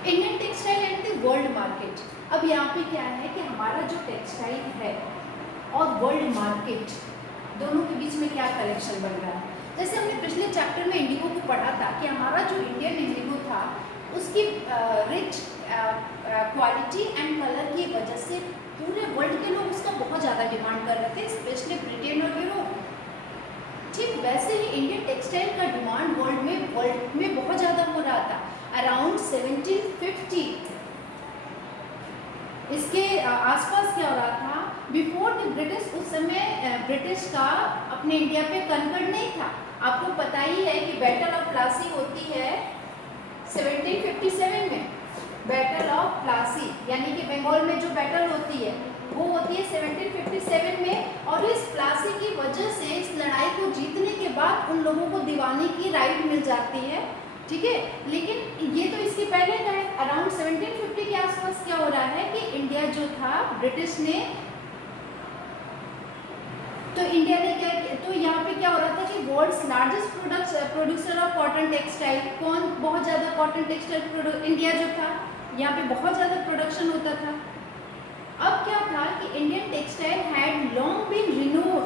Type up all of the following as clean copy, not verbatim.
Indian textile and the world market. अब यहाँ पे क्या है कि हमारा जो टेक्सटाइल है और वर्ल्ड मार्केट दोनों के बीच में क्या कनेक्शन बन रहा है। जैसे हमने पिछले चैप्टर में इंडिगो को पढ़ा था कि हमारा जो इंडियन इंडिगो था उसकी रिच क्वालिटी एंड कलर की वजह से पूरे वर्ल्ड के लोग उसका बहुत ज़्यादा डिमांड कर रहे थे, स्पेशली ब्रिटेन और यूरोप। ठीक वैसे ही इंडियन टेक्सटाइल का डिमांड वर्ल्ड में बहुत ज़्यादा हो रहा था। अराउंड 1750 इसके आसपास क्या हो रहा था, बिफोर द ब्रिटिश, उस समय ब्रिटिश का अपने इंडिया पे कनकड़ नहीं था। आपको पता ही है कि बैटल ऑफ प्लासी होती है 1757 में, बैटल ऑफ प्लासी यानी कि बंगाल में जो बैटल होती है वो होती है 1757 में। और इस प्लासी की वजह से इस लड़ाई को जीतने के बाद उन लोगों को दीवानी की राइट मिल जाती है, ठीक है। लेकिन ये तो इसके पहले का है। अराउंड 1750 के आसपास क्या हो रहा है कि इंडिया जो था ब्रिटिश ने, तो इंडिया ने क्या, तो यहाँ पे क्या हो रहा था कि world's largest producer of cotton textile, कौन बहुत ज़्यादा कॉटन टेक्सटाइल, इंडिया जो था, यहाँ पे बहुत ज़्यादा प्रोडक्शन होता था। अब क्या था कि Indian textile had long been renowned.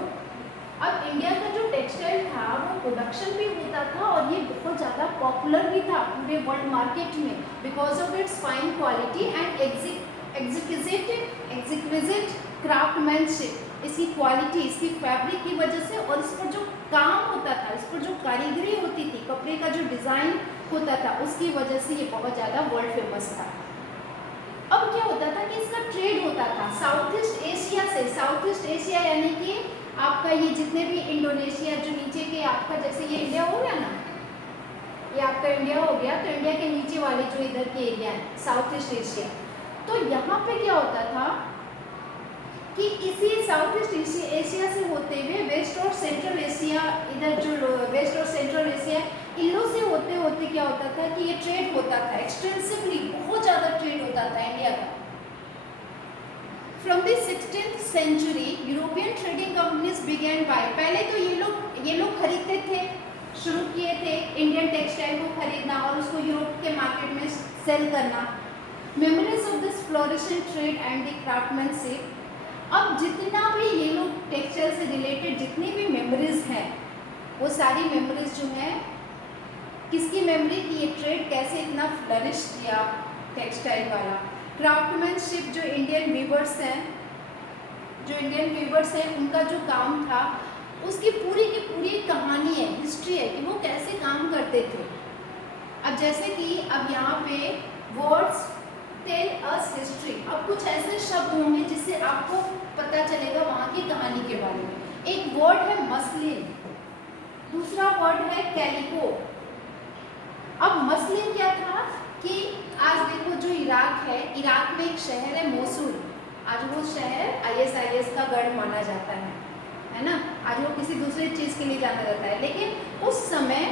अब इंडिया का जो टेक्सटाइल था वो प्रोडक्शन भी होता था और ये बहुत ज़्यादा पॉपुलर भी था पूरे वर्ल्ड मार्केट में, because of its fine quality and exquisite craftsmanship. इसकी क्वालिटी, इसकी फैब्रिक की वजह से और इस पर जो काम होता था, इस पर जो कारीगरी होती थी, कपड़े का जो डिज़ाइन होता था, उसकी वजह से ये बहुत ज़्यादा वर्ल्ड फेमस था। अब क्या होता था कि इसका ट्रेड होता था साउथ ईस्ट एशिया से। साउथ ईस्ट एशिया यानी कि आपका ये जितने भी इंडोनेशिया जो नीचे के आपका, जैसे ये इंडिया हो गया ना, ये आपका इंडिया हो गया, तो इंडिया के नीचे वाले जो इधर के एरिया है साउथ ईस्ट एशिया, तो यहाँ पे क्या होता था कि इसी साउथ ईस्ट एशिया से होते हुए वेस्ट और सेंट्रल एशिया, इधर जो वेस्ट और सेंट्रल एशिया, इन लोग से होते होते क्या होता था कि ये ट्रेड होता था एक्सटेंसिवली, बहुत ज़्यादा ट्रेड होता था इंडिया का। From the 16th century European trading companies began by, पहले तो ये लोग खरीदते थे, शुरू किए थे इंडियन टेक्सटाइल को खरीदना और उसको यूरोप के मार्केट में सेल करना। Memories of this flourishing trade and the craftsmanship. अब जितना भी ये लोग टेक्सटाइल से रिलेटेड जितनी भी मेमोरीज हैं, वो सारी मेमोरीज जो हैं, किसकी मेमोरी की ये ट्रेड कैसे इतना फ्लरिश किया टेक्सटाइल वाला। क्राफ्टमैनशिप, जो इंडियन वीवर्स हैं उनका जो काम था, उसकी पूरी की पूरी कहानी है, हिस्ट्री है कि वो कैसे काम करते थे। अब जैसे कि अब यहाँ पे वर्ड्स टेल अस हिस्ट्री, अब कुछ ऐसे शब्द होंगे जिससे आपको पता चलेगा वहाँ की कहानी के बारे में। एक वर्ड है मसलिन, दूसरा वर्ड है कैलिको। अब मसलिन क्या था कि आज देखो जो इराक है, इराक में एक शहर है मोसुल, आज वो शहर ISIS का गढ़ माना जाता है ना, आज वो किसी दूसरी चीज़ के लिए जाना जाता है। लेकिन उस समय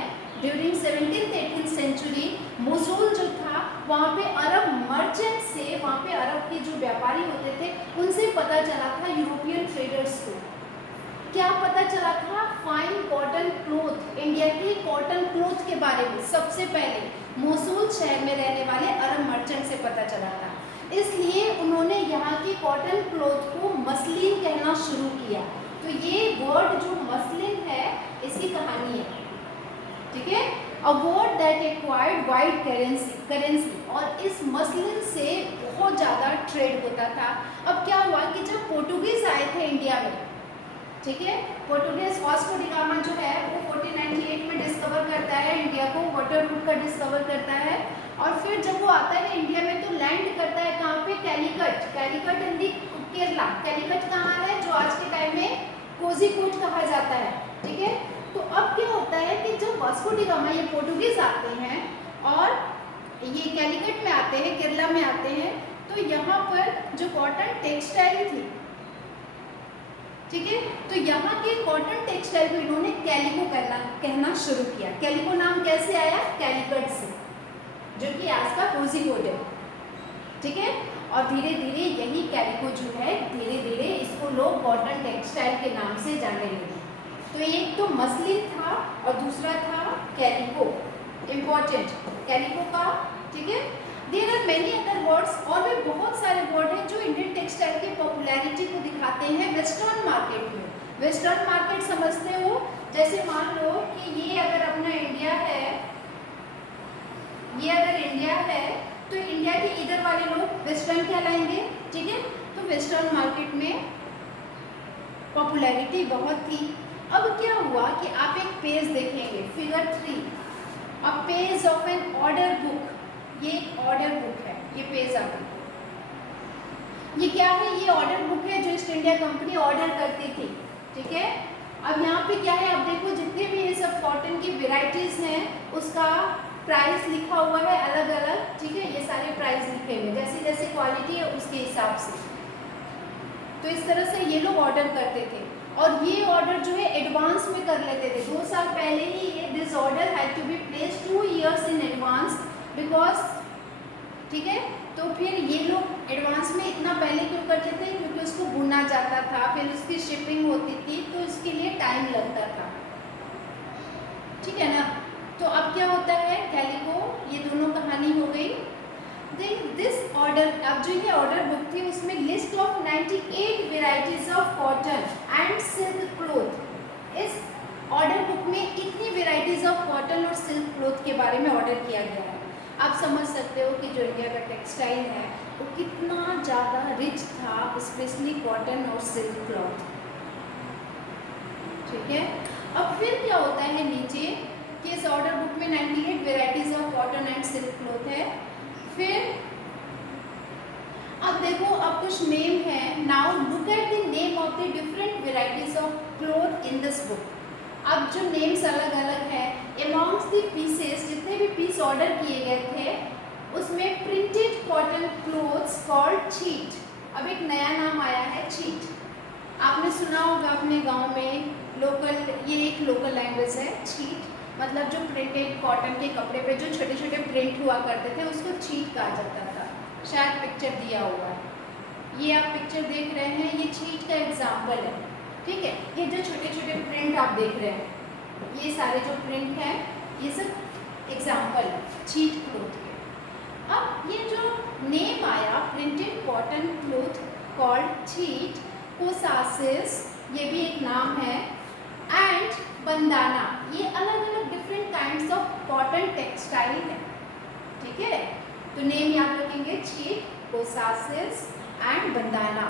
ड्यूरिंग 17th-18th सेंचुरी मोसुल जो था, वहाँ पे अरब मर्चेंट से, वहाँ पे अरब के जो व्यापारी होते थे उनसे पता चला था यूरोपियन ट्रेडर्स को, क्या पता चला था, फाइन कॉटन क्लोथ, इंडिया की कॉटन क्लोथ के बारे में सबसे पहले मोसुल शहर में रहने वाले अरब मर्चेंट से पता चला था। इसलिए उन्होंने यहाँ की कॉटन क्लोथ को मसलिन कहना शुरू किया। तो ये वर्ड जो मसलिन है इसकी कहानी है, ठीक है। A word that acquired wide currency, और इस मसलिन से बहुत ज़्यादा ट्रेड होता था। अब क्या हुआ कि जब पोर्टुगीज आए थे इंडिया में, ठीक है, पोर्टुगीज वास्को डी गामा जो है वो 1498 में डिस्कवर करता है इंडिया को, वाटर रूट का डिस्कवर करता है। और फिर जब वो आता है इंडिया में तो लैंड करता है कहाँ पे, कैलिकट इन दी केरला। कैलिकट कहाँ है, जो आज के टाइम में कोझिकोड कहा जाता है, ठीक है। तो अब क्या होता है कि जब वास्को डी गामा, ये पोर्टुगीज आते हैं और ये कैलिकट में आते हैं, केरला में आते हैं, तो यहाँ पर जो कॉटन टेक्सटाइल थी, ठीक है, तो यहाँ के कॉटन टेक्सटाइल को इन्होंने कैलिको कहना शुरू किया। कैलिको नाम कैसे आया, कैलिकट से, जो कि आज का कोझिकोड है, ठीक है। और धीरे धीरे यही कैलिको जो है, धीरे धीरे इसको लोग कॉटन टेक्सटाइल के नाम से जाने लगे। तो एक तो मसलिन था और दूसरा था कैलिको, इम्पॉर्टेंट कैलिको का, ठीक है। There are many other words, और भी बहुत सारे वर्ड हैं जो इंडियन टेक्सटाइल की पॉपुलैरिटी को दिखाते हैं वेस्टर्न मार्केट में। वेस्टर्न मार्केट समझते हो, जैसे मान लो कि ये अगर अपना इंडिया है, ये अगर इंडिया है तो इंडिया के इधर वाले लोग वेस्टर्न कहलाएंगे, ठीक है। तो वेस्टर्न मार्केट में पॉपुलैरिटी बहुत थी। अब क्या हुआ कि आप एक पेज देखेंगे, figure 3, a page of an order book, ये एक ऑर्डर बुक है, ये पेज आप देखो, ये क्या है, ये ऑर्डर बुक है जो ईस्ट इंडिया कंपनी ऑर्डर करती थी, ठीक है। अब यहाँ पे क्या है, आप देखो जितने भी ये सब कॉटन की वेराइटीज हैं उसका प्राइस लिखा हुआ है अलग अलग, ठीक है। ये सारे प्राइस लिखे हुए, जैसे जैसे क्वालिटी है उसके हिसाब से। तो इस तरह से ये लोग ऑर्डर करते थे, और ये ऑर्डर जो है एडवांस में कर लेते थे। 2 साल पहले ही ये this order had to be placed 2 years in advance, because, ठीक है। तो फिर ये लोग एडवांस में इतना पहले क्यों करते थे, क्योंकि उसको बुना जाता था, फिर उसकी शिपिंग होती थी, तो इसके लिए टाइम लगता था, ठीक है ना। तो अब क्या होता है, कैलिको, ये दोनों कहानी हो गई। देन दिस ऑर्डर, अब जो ये ऑर्डर बुक थी उसमें list of 98 varieties of cotton and silk cloth, इस ऑर्डर बुक में इतनी वेराइटीज ऑफ कॉटन और सिल्क क्लोथ के बारे में ऑर्डर किया गया है। आप समझ सकते हो कि जो इंडिया का टेक्सटाइल है वो कितना ज़्यादा रिच था, स्पेशली कॉटन और सिल्क क्लॉथ, ठीक है। अब फिर क्या होता है नीचे कि इस ऑर्डर बुक में 98 varieties of cotton and silk cloth है। फिर अब देखो, अब कुछ नेम है। Now look at the name of the different varieties of cloth in this book. अब जो नेम्स अलग अलग है, अमॉन्ग्स द पीसेस, जितने भी पीस ऑर्डर किए गए थे उसमें printed cotton clothes called cheat, अब एक नया नाम आया है चीट। आपने सुना होगा अपने गांव में, लोकल, ये एक लोकल लैंग्वेज है चीट, मतलब जो प्रिंटेड कॉटन के कपड़े पे जो छोटे छोटे प्रिंट हुआ करते थे उसको चीट कहा जाता था। शायद पिक्चर दिया हुआ है, ये आप पिक्चर देख रहे हैं, ये चीट का एग्जाम्पल है, ठीक है। ये जो छोटे छोटे प्रिंट आप देख रहे हैं, ये सारे जो प्रिंट हैं ये सब एग्जाम्पल है चीट क्लोथ के। अब ये जो नेम आया प्रिंटेड कॉटन क्लोथ कॉल्ड चीट, कोसासिस, ये भी एक नाम है, एंड बंदाना, ये अलग अलग different kinds of cotton textile है, ठीक है। तो नेम याद रखेंगे, चीट, कोसासिस एंड बंदाना।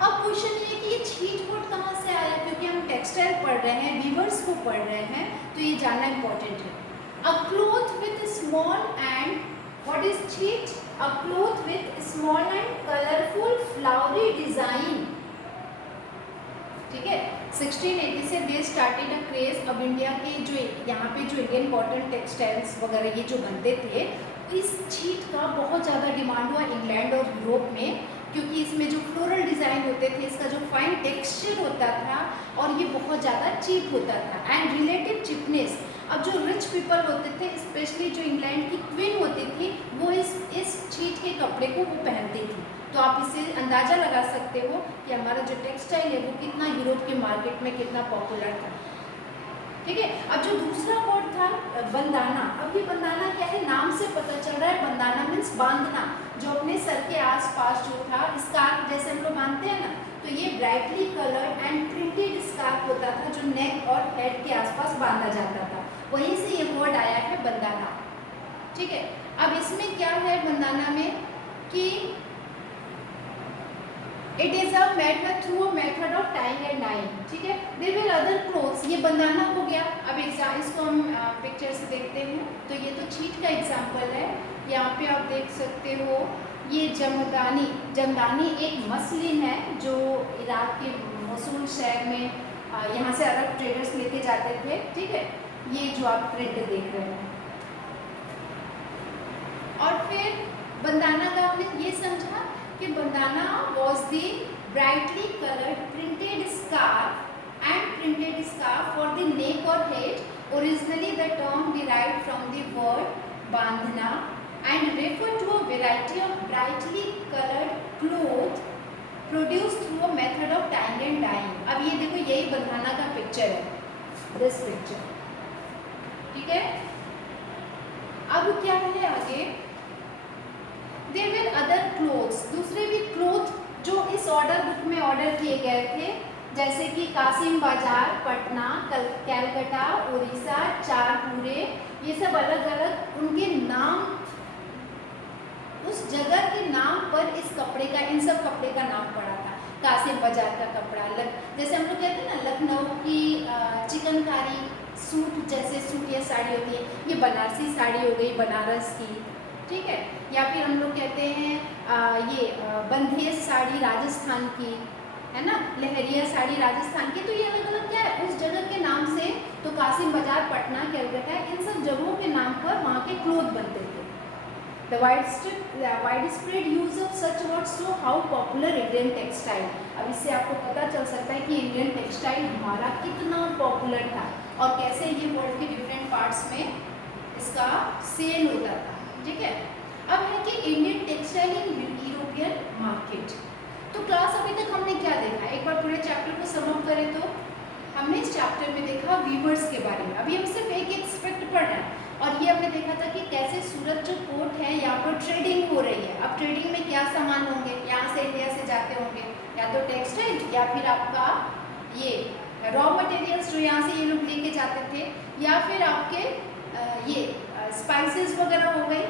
अब क्वेश्चन ये है कि ये चीट वर्ड कहाँ से आया, क्योंकि हम टेक्सटाइल पढ़ रहे हैं, वीवर्स को पढ़ रहे हैं, तो ये जानना इंपॉर्टेंट है। A cloth with small and, what is cheat? A cloth with small and colourful flowery design, ठीक है। 1680 से दे स्टार्टेड अ क्रेज। अब इंडिया के जो यहाँ पे जो इंडियन कॉटन टेक्सटाइल्स वगैरह ये जो बनते थे, इस चीट का बहुत ज़्यादा डिमांड हुआ इंग्लैंड और यूरोप में, क्योंकि इसमें जो फ्लोरल डिज़ाइन होते थे, इसका जो फाइन टेक्सचर होता था और ये बहुत ज़्यादा चीप होता था, एंड रिलेटिव चिपनेस। अब जो रिच पीपल होते थे, स्पेशली जो इंग्लैंड की क्वीन होती थी, वो इस चीट के कपड़े को वो पहनती थी। तो आप इससे अंदाज़ा लगा सकते हो कि हमारा जो टेक्सटाइल है वो कितना यूरोप के मार्केट में कितना पॉपुलर था, ठीक है। अब जो दूसरा वर्ड था बंदाना, अब ये बंदाना क्या है, नाम से पता चल रहा है, बंदाना मीन्स बांधना, जो अपने सर के आसपास जो था, स्कार्फ जैसे हम लोग बांधते हैं ना, तो ये brightly coloured and printed scarf होता था जो नेक और हेड के आसपास बांधा जाता था, वहीं से ये वर्ड आया है बंदाना, ठीक है। अब इसमें क्या है बंदाना में कि it is a method through a method of tying and dyeing, ठीक है। देयर वर अदर क्लोथ्स, ये बंदाना हो गया। अब इसको हम पिक्चर से देखते हैं, तो ये तो चीट का एग्जांपल है। यहाँ पे आप देख सकते हो, ये जमदानी, जमदानी एक मसलिन है जो इराक के मोसूल शहर में यहाँ से अरब ट्रेडर्स लेके जाते थे, ठीक है। ये जो आप प्रिंट देख रहे हैं, और फिर बंदाना का हमने ये समझा कि Bandana was the brightly colored printed scarf and printed scarf for the neck or head. Originally the term derived from the word bandhna and referred to a variety of brightly colored cloth produced through a method of tying and dyeing. अब ये देखो, यही बंधाना का picture है, this picture, ठीक है। अब अब क्या है आगे, देयर वर अदर क्लोथ्स, दूसरे भी क्लोथ जो इस ऑर्डर बुक में ऑर्डर किए गए थे, जैसे कि कासिम बाजार, पटना, कैलकाटा, उड़ीसा, चारपुरे, ये सब अलग अलग उनके नाम, उस जगह के नाम पर इस कपड़े का, इन सब कपड़े का नाम पड़ा था। कासिम बाजार का कपड़ा, जैसे हम लोग कहते हैं ना लखनऊ की चिकनकारी सूट, जैसे सूट या साड़ी होती है, ये बनारसी साड़ी हो गई बनारस की, ठीक है। या फिर हम लोग कहते हैं ये बंधेज साड़ी राजस्थान की, है ना, लहरिया साड़ी राजस्थान की। तो ये अलग अलग क्या है, उस जगह के नाम से, तो कासिम बाजार, पटना, कैलकाटा, इन सब जगहों के नाम पर वहाँ के क्लोथ बनते थे। The widespread use of such words show how popular Indian textile। अब इससे आपको पता चल सकता है कि इंडियन टेक्सटाइल हमारा कितना पॉपुलर था और कैसे ये वर्ल्ड के डिफरेंट पार्ट्स में इसका सेल होता था, ठीक है। अब है कि Indian textile in European market. तो क्लास अभी तक हमने क्या देखा, एक बार पूरे चैप्टर को सम अप करें तो हमने इस चैप्टर में देखा वीवर्स के बारे में। अभी हम सिर्फ एक एस्पेक्ट पढ़ रहे हैं और ये हमने देखा था कि कैसे सूरत जो पोर्ट है यहाँ पर ट्रेडिंग हो रही है। अब ट्रेडिंग में क्या सामान होंगे, यहाँ से इंडिया से जाते होंगे, या तो टेक्सटाइल या फिर आपका ये रॉ मटेरियल्स जो यहाँ से ये लोग लेके जाते थे, या फिर आपके ये स्पाइसेस वगैरह हो गई,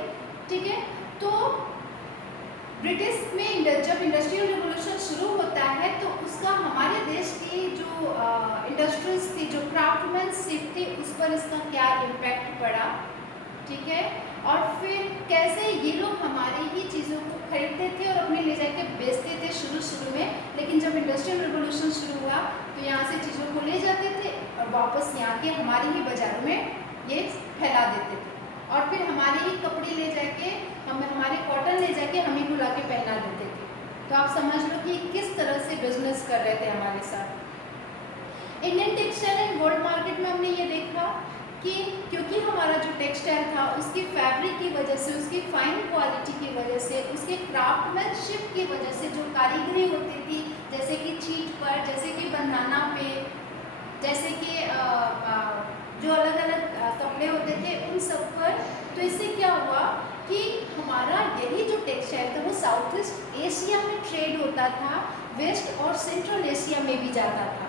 ठीक है। तो ब्रिटिश में जब इंडस्ट्रियल रिवोल्यूशन शुरू होता है तो उसका हमारे देश की जो इंडस्ट्रीज थी, जो क्राफ्टमैनशिप थी, उस पर इसका क्या इम्पैक्ट पड़ा, ठीक है। और फिर कैसे ये लोग हमारी ही चीज़ों को खरीदते थे और अपने ले जाके बेचते थे शुरू में, लेकिन जब इंडस्ट्रियल रिवोल्यूशन शुरू हुआ तो यहाँ से चीज़ों को ले जाते थे और वापस यहाँ के हमारे ही बाज़ारों में ये फैला देते थे, और फिर हमारे ही कपड़े ले जाके, हमारे कॉटन ले जाके हम ही को ला के पहना देते थे। तो आप समझ लो कि किस तरह से बिजनेस कर रहे थे हमारे साथ। Indian textile and world market में हमने ये देखा कि क्योंकि हमारा जो टेक्सटाइल था उसकी फैब्रिक की वजह से, उसकी फाइन क्वालिटी की वजह से, उसके क्राफ्टमैनशिप की वजह से जो कारीगरी होती थी, जैसे कि चीट पर, जैसे कि बंधाना पे, जैसे कि जो अलग अलग कपड़े होते थे उन सब पर, तो इससे क्या हुआ कि हमारा यही जो टेक्सटाइल था वो साउथ ईस्ट एशिया में ट्रेड होता था, वेस्ट और सेंट्रल एशिया में भी जाता था,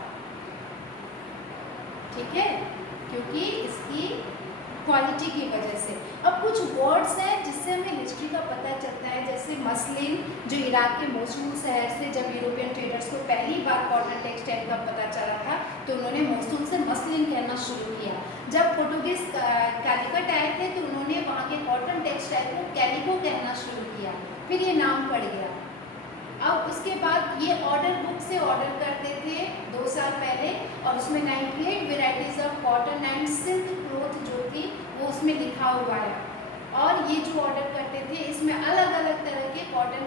ठीक है, क्योंकि इसकी क्वालिटी की वजह से। अब कुछ वर्ड्स हैं जिससे हमें हिस्ट्री का पता चलता है, जैसे मसलिन, जो इराक के मोसूल शहर से जब यूरोपियन ट्रेडर्स को पहली बार कॉटन टेक्सटाइल का पता चला था तो उन्होंने मोसूल से मसलिन कहना शुरू किया। जब पोर्टुगीज कैलिकट आए थे तो उन्होंने वहाँ के कॉटन टेक्सटाइल को कैलिको कहना शुरू किया, फिर ये नाम पड़ गया। अब उसके बाद ये ऑर्डर बुक से ऑर्डर करते थे 2 साल पहले, और उसमें 98 varieties of cotton and silk cloth जो थी वो उसमें लिखा हुआ है, और ये जो ऑर्डर करते थे इसमें अलग अलग तरह के कॉटन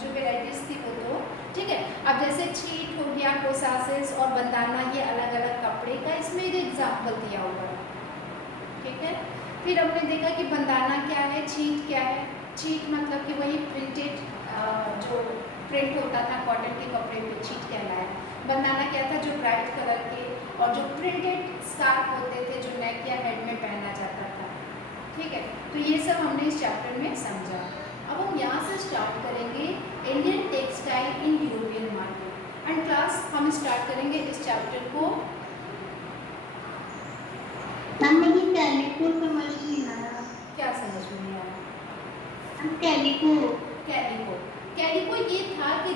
जो वेराइटीज़ थी वो, तो ठीक है। अब जैसे छीट हो गया, कोसासेस और बंदाना, ये अलग अलग कपड़े का इसमें एक एग्जाम्पल दिया हुआ है, ठीक है। फिर हमने देखा कि बंदाना क्या है, छीट क्या है। छीट मतलब कि वही प्रिंटेड जो प्रिंट होता था कॉटन के कपड़े पे, छीट कहलाया। बंदाना क्या था, जो ब्राइट कलर के और जो प्रिंटेड स्कार्फ होते थे जो नेक या हेड में पहना जाता था, ठीक है। तो ये सब हमने इस चैप्टर में समझा। अब हम यहाँ से स्टार्ट करेंगे Indian textile in European market, and class हम स्टार्ट करेंगे इस चैप्टर को। कैलिको समझ नहीं आया। क्या समझ में नहीं आया? कैलिको कैलिको ये था कि